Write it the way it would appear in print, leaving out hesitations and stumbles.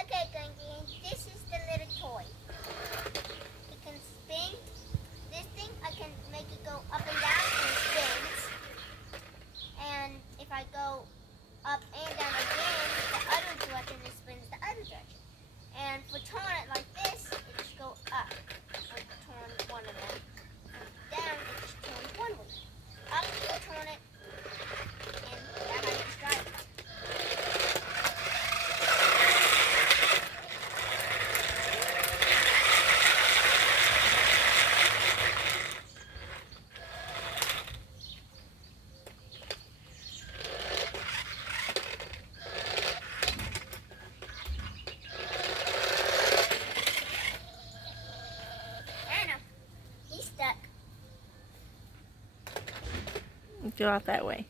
Okay, Gungy, this is the little toy. It can spin. This thing, I can make it go up and down and it spins. And if I go up and down again, the other direction, it spins the other direction. And for turning it like this, it just go up. For turn one of them. Down, it just turns one way. Up, you turn it, and that's how you just drive it. I know. He's stuck. Go out that way.